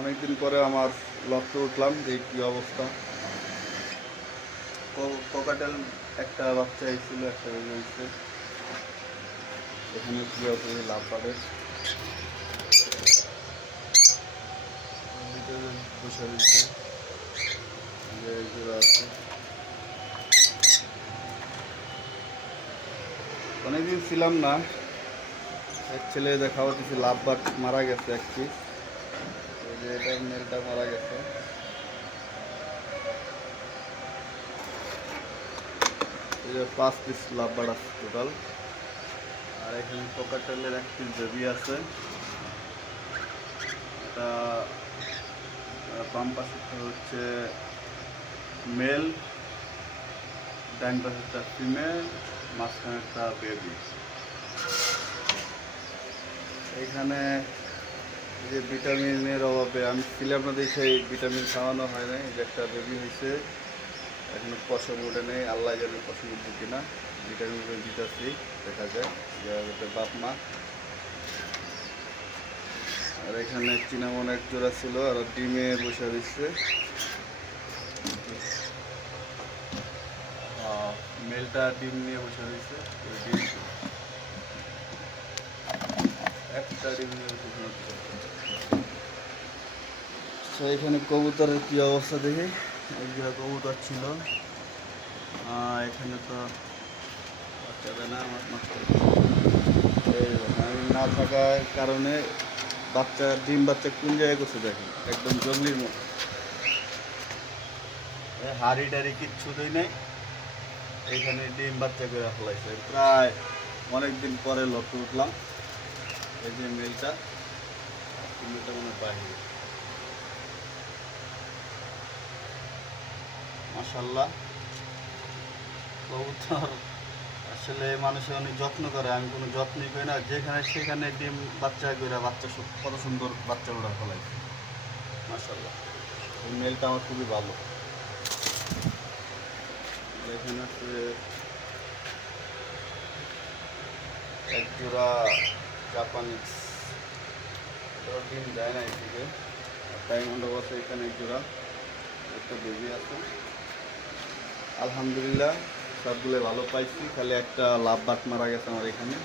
অনেকদিন পরে আমার লক্ষ্যে উঠলাম যে কী অবস্থা। কোকাটেল একটা বাচ্চা এসেছিল, একটা বেজে হয়েছে এখানে হবে লাভ পাবে। অনেকদিন ছিলাম না। এক ছেলে দেখা হচ্ছে লাভ বাট মারা গেছে একটি। এই যে এটা মেলটা মারা গেছে। এই যে পাঁচ পিস লাভ বাট আছে টোটাল আর এখানে কোকাটেলের এক পিস বেবি আছে। এটা বাম পাশেরটা হচ্ছে মেল ডান পাশেরটা ফিমেল মাঝখানেরটা বেবি এখানে যে ভিটামিনের অভাবে, আমি ছিলাম না দেখে ভিটামিন খাওয়ানো হয় না এই যে একটা বেবি হয়েছে, এখনও পশম ওঠে নেই, আল্লাহ জানে পশম উঠবে কিনা ভিটামিন দিতেছি, দেখা যায় যে বাপ মা। আর এখানে চিনামন এক জোড়া ছিল, আর ডিমে বসে দিচ্ছে মেলটা ডিম নিয়ে বসে দিচ্ছে একটা ডিম নিয়ে বসে তো এখানে কবুতরের কি অবস্থা দেখি? জোড়া কবুতর ছিল। এখানে তো না আমি না থাকার কারণে বাচ্চা, ডিম বাচ্চা কোন জায়গায় করছে দেখেন? একদম জঙ্গলির মতো। হাড়ি টাড়ি কিচ্ছু দেই নাই। এইখানে ডিম বাচ্চা করে ফেলাইছে। প্রায় অনেক দিন পরে লক্ষ্য উঠলাম। এই যে মেলটা মেলটা মনে হয় মাসাল্লাহ কবুতর আসলে মানুষের অনেক যত্ন করে, আমি কোনো যত্নই করি না। যেখানে সেখানে ডিম বাচ্চা করে বাচ্চা কত সুন্দর বাচ্চা ওরা ফলাইছে মাসাল্লাহ এই মেলটা আমার খুবই ভালো। এখানে আছে এক জোড়া জাপানিজ। ডিম দেয় না এদিকে। টাইম বসে এখানে এক জোড়া। একটা বেবি আছে। আলহামদুলিল্লাহ সবগুলো ভালো পাইছি। খালি একটা লাভ বাট মারা গেছে আমার এখানে।